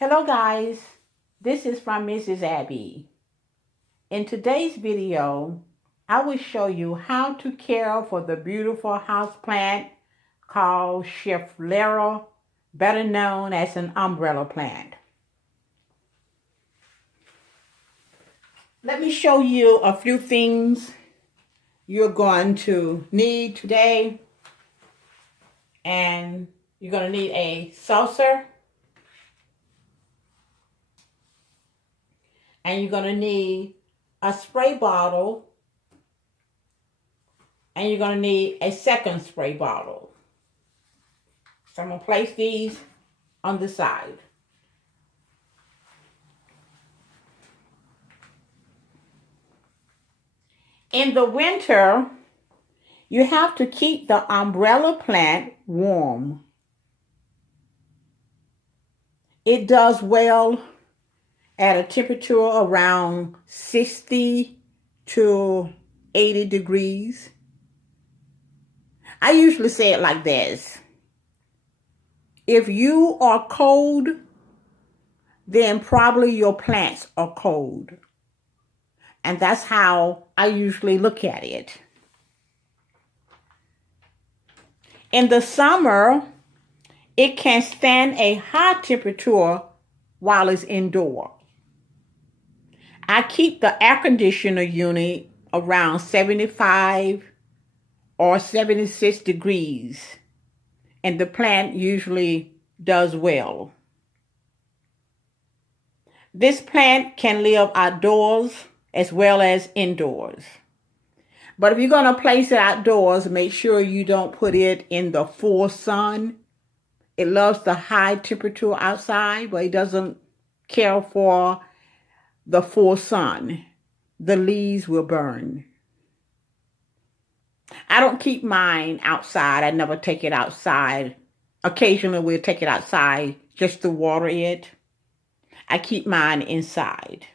Hello guys, this is from Mrs. Abby. In today's video, I will show you how to care for the beautiful houseplant called Schefflera, better known as an umbrella plant. Let me show you a few things you're going to need today. And you're going to need a saucer. And you're going to need a spray bottle. And you're going to need a second spray bottle. So I'm going to place these on the side. In the winter, you have to keep the umbrella plant warm. It does well at a temperature around 60 to 80 degrees. I usually say it like this. If you are cold, then probably your plants are cold. And that's how I usually look at it. In the summer, it can stand a high temperature while it's indoor. I keep the air conditioner unit around 75 or 76 degrees, and the plant usually does well. This plant can live outdoors as well as indoors. But if you're going to place it outdoors, make sure you don't put it in the full sun. It loves the high temperature outside, but it doesn't care for the full sun. The leaves will burn. I don't keep mine outside. I never take it outside. Occasionally we'll take it outside just to water it. I keep mine inside.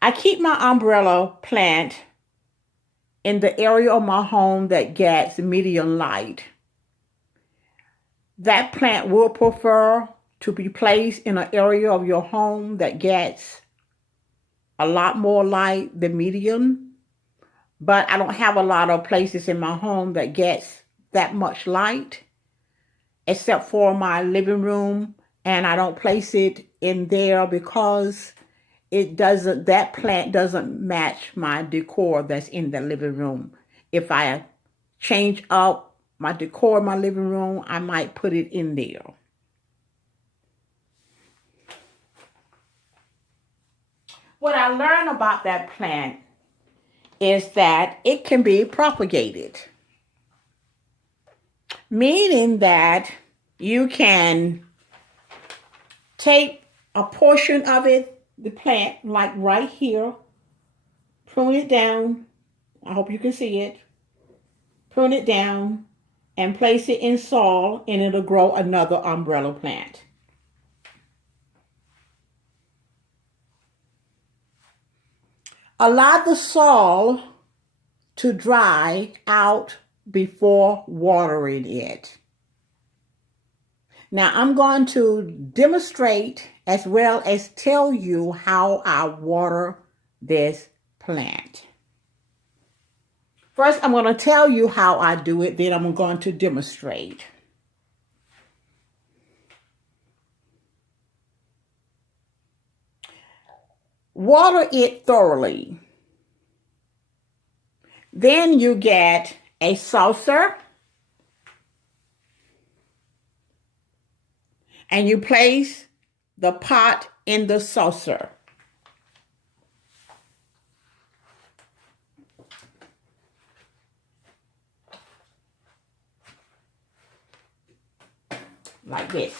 I keep my umbrella plant in the area of my home that gets medium light. That plant will prefer to be placed in an area of your home that gets a lot more light than medium. But I don't have a lot of places in my home that gets that much light, except for my living room. And I don't place it in there because that plant doesn't match my decor that's in the living room. If I change up my decor in my living room, I might put it in there. What I learned about that plant is that it can be propagated, meaning that you can take a portion of it, the plant, like right here, prune it down. I hope you can see it. Prune it down and place it in soil, and it'll grow another umbrella plant. Allow the soil to dry out before watering it. Now I'm going to demonstrate as well as tell you how I water this plant. First, I'm going to tell you how I do it, then I'm going to demonstrate. Water it thoroughly. Then you get a saucer and you place the pot in the saucer. Like this.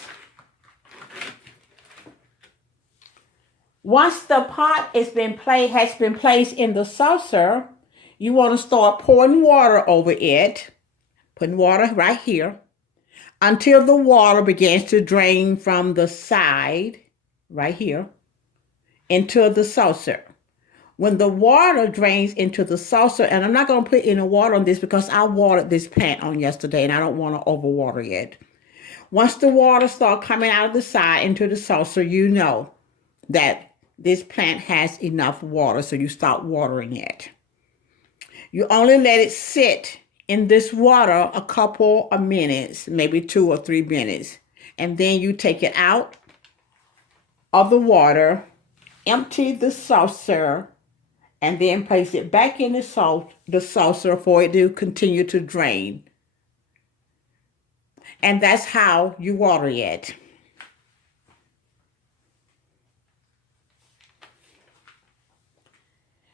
Once the pot has been placed in the saucer, you want to start pouring water over it, putting water right here, until the water begins to drain from the side, right here, into the saucer. When the water drains into the saucer, and I'm not going to put any water on this because I watered this plant on yesterday and I don't want to overwater it. Once the water starts coming out of the side into the saucer, you know that this plant has enough water, so you start watering it. You only let it sit in this water a couple of minutes, maybe 2 or 3 minutes, and then you take it out of the water, empty the saucer, and then place it back in the saucer for it to continue to drain. And that's how you water it.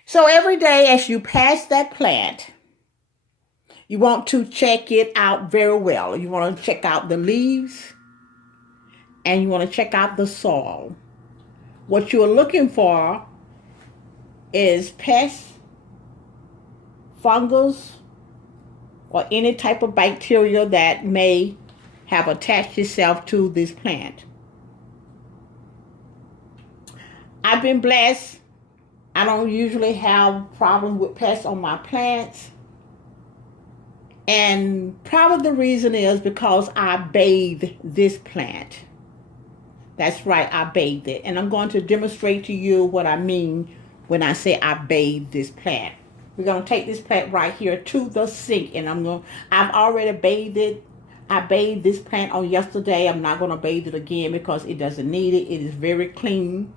So every day as you pass that plant, you want to check it out very well. You want to check out the leaves and you want to check out the soil. What you're looking for is pests, fungus, or any type of bacteria that may have attached itself to this plant. I've been blessed. I don't usually have problems with pests on my plants. And probably the reason is because I bathe this plant. That's right, I bathed it. And I'm going to demonstrate to you what I mean when I say I bathe this plant. We're going to take this plant right here to the sink, and I've already bathed it. I bathed this plant on yesterday. I'm not going to bathe it again because it doesn't need it. It is very clean.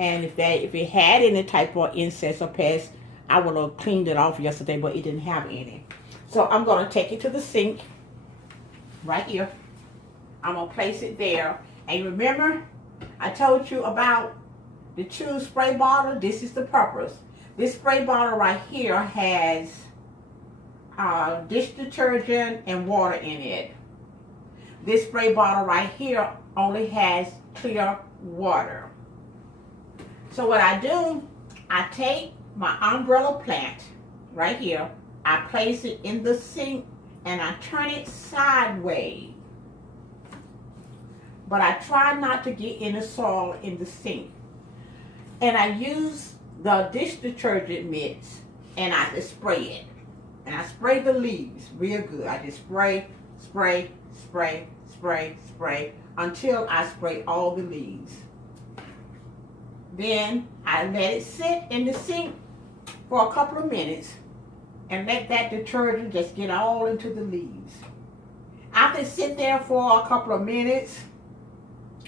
And if it had any type of insects or pests, I would have cleaned it off yesterday, but it didn't have any. So I'm going to take it to the sink right here. I'm going to place it there. And remember, I told you about the 2 spray bottle. This is the purpose. This spray bottle right here has dish detergent and water in it. This spray bottle right here only has clear water. So what I do, I take my umbrella plant right here, I place it in the sink and I turn it sideways. But I try not to get any soil in the sink. And I use the dish detergent mix and I just spray it. And I spray the leaves real good. I just spray, spray, spray, spray, spray until I spray all the leaves. Then I let it sit in the sink for a couple of minutes and let that detergent just get all into the leaves. After it sit there for a couple of minutes,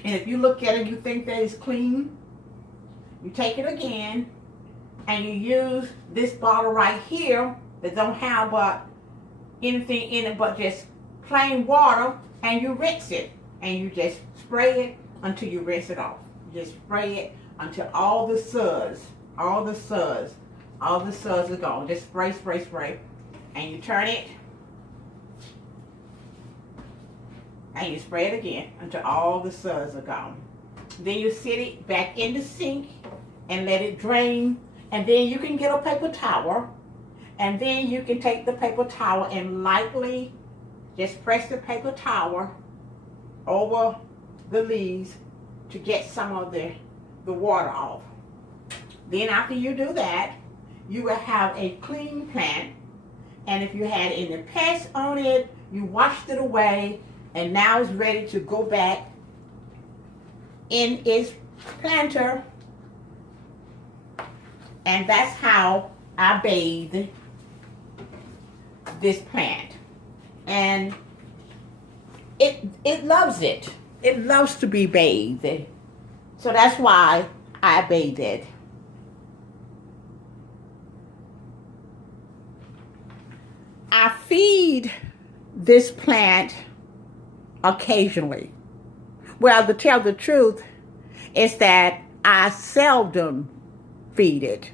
and if you look at it, you think that it's clean, you take it again and you use this bottle right here that don't have anything in it but just plain water, and you rinse it and you just spray it until you rinse it off. You just spray it until all the suds are gone. Just spray, spray, spray, and you turn it and you spray it again until all the suds are gone. Then you sit it back in the sink and let it drain, and then you can get a paper towel, and then you can take the paper towel and lightly just press the paper towel over the leaves to get some of the water off. Then after you do that, you will have a clean plant, and if you had any pests on it, you washed it away, and now it's ready to go back in its planter. And that's how I bathe this plant. And it loves it. It loves to be bathed. So that's why I bathe it. I feed this plant occasionally. Well, to tell the truth is that I seldom feed it.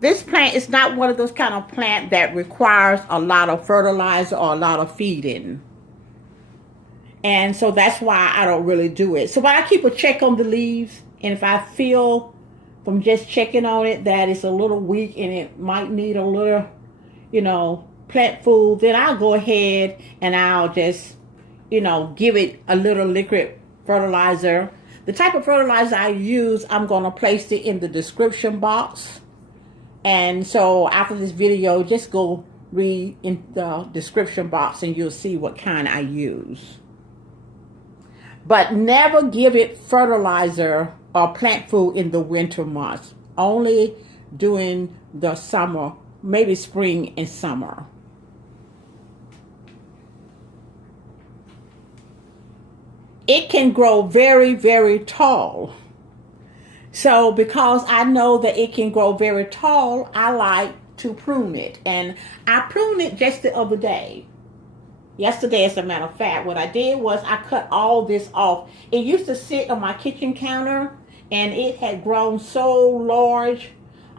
This plant is not one of those kind of plant that requires a lot of fertilizer or a lot of feeding. And so that's why I don't really do it. So when I keep a check on the leaves, and if I feel from just checking on it that it's a little weak and it might need a little, plant food, then I'll go ahead and I'll just, give it a little liquid fertilizer. The type of fertilizer I use, I'm going to place it in the description box. And so after this video, just go read in the description box and you'll see what kind I use. But never give it fertilizer or plant food in the winter months. Only during the summer, maybe spring and summer. It can grow very, very tall. So because I know that it can grow very tall, I like to prune it. And I pruned it just the other day. Yesterday, as a matter of fact, what I did was I cut all this off. It used to sit on my kitchen counter, and it had grown so large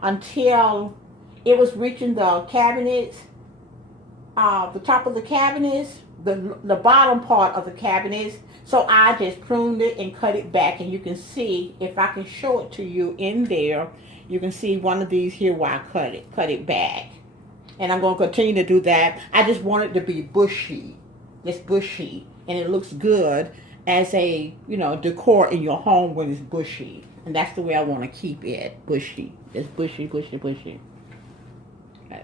until it was reaching the cabinets, the top of the cabinets, the bottom part of the cabinets. So I just pruned it and cut it back, and you can see, if I can show it to you in there, you can see one of these here where I cut it back. And I'm going to continue to do that. I just want it to be bushy. It's bushy. And it looks good as a, decor in your home when it's bushy. And that's the way I want to keep it. Bushy. It's bushy, bushy, bushy. Okay.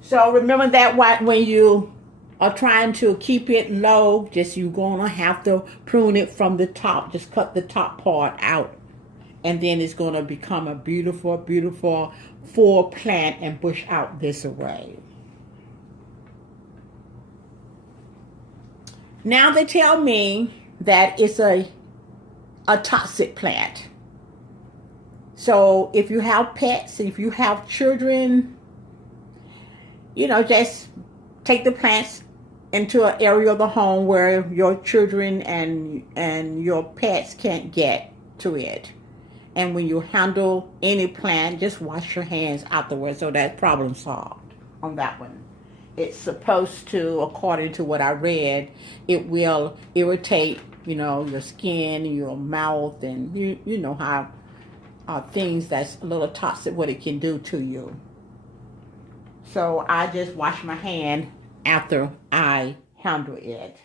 So remember that when you are trying to keep it low, you're going to have to prune it from the top. Just cut the top part out. And then it's going to become a beautiful, beautiful full plant and bush out this way. Now they tell me that it's a toxic plant. So if you have pets, if you have children, just take the plants into an area of the home where your children and your pets can't get to it. And when you handle any plant, just wash your hands afterwards. So that's problem solved on that one. It's supposed to, according to what I read, it will irritate, your skin, your mouth, and you know how things that's a little toxic, what it can do to you. So I just wash my hand after I handle it.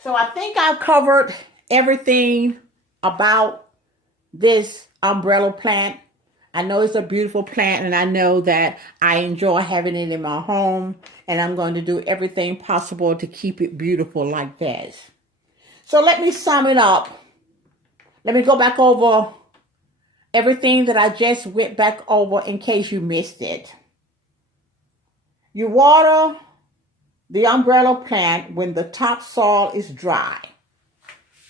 So I think I've covered everything about this umbrella plant. I know it's a beautiful plant, and I know that I enjoy having it in my home, and I'm going to do everything possible to keep it beautiful like this. So let me sum it up. Let me go back over everything that I just went back over in case you missed it. You water the umbrella plant when the topsoil is dry.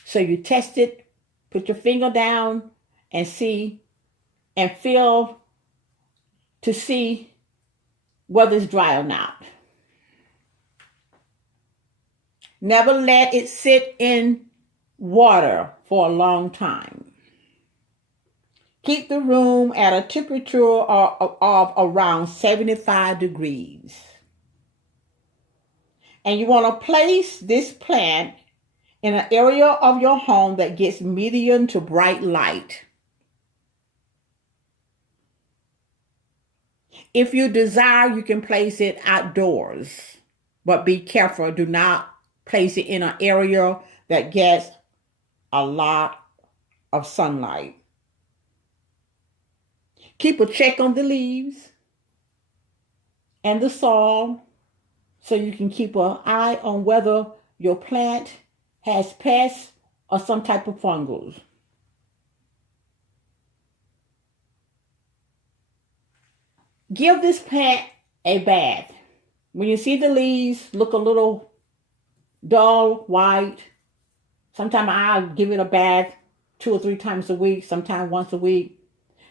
So you test it, put your finger down and see and feel to see whether it's dry or not. Never let it sit in water for a long time. Keep the room at a temperature of around 75 degrees. And you want to place this plant in an area of your home that gets medium to bright light. If you desire, you can place it outdoors, but be careful. Do not place it in an area that gets a lot of sunlight. Keep a check on the leaves and the soil so you can keep an eye on whether your plant has pests or some type of fungus. Give this plant a bath. When you see the leaves look a little dull, white, sometimes I'll give it a bath 2 or 3 times a week, sometimes once a week.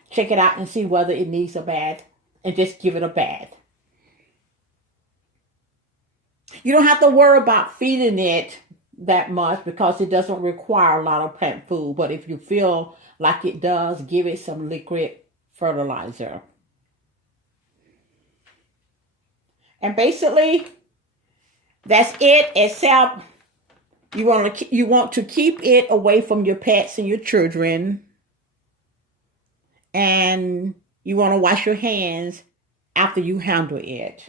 Check it out and see whether it needs a bath, and just give it a bath. You don't have to worry about feeding it that much because it doesn't require a lot of plant food. But if you feel like it does, give it some liquid fertilizer. And basically, that's it, except you want to keep it away from your pets and your children. And you want to wash your hands after you handle it.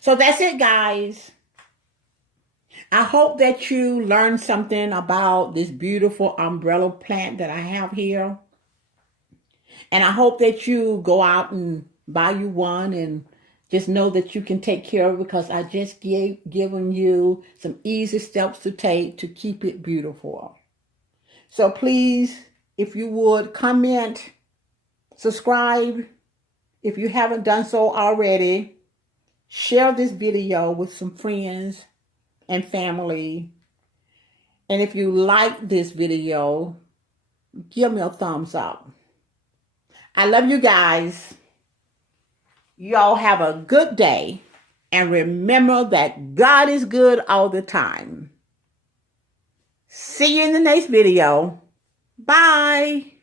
So that's it, guys. I hope that you learned something about this beautiful umbrella plant that I have here. And I hope that you go out and buy you one and just know that you can take care of it, because I just given you some easy steps to take to keep it beautiful. So please, if you would, comment, subscribe if you haven't done so already. Share this video with some friends and family. And if you like this video, give me a thumbs up. I love you guys. Y'all have a good day. And remember that God is good all the time. See you in the next video. Bye.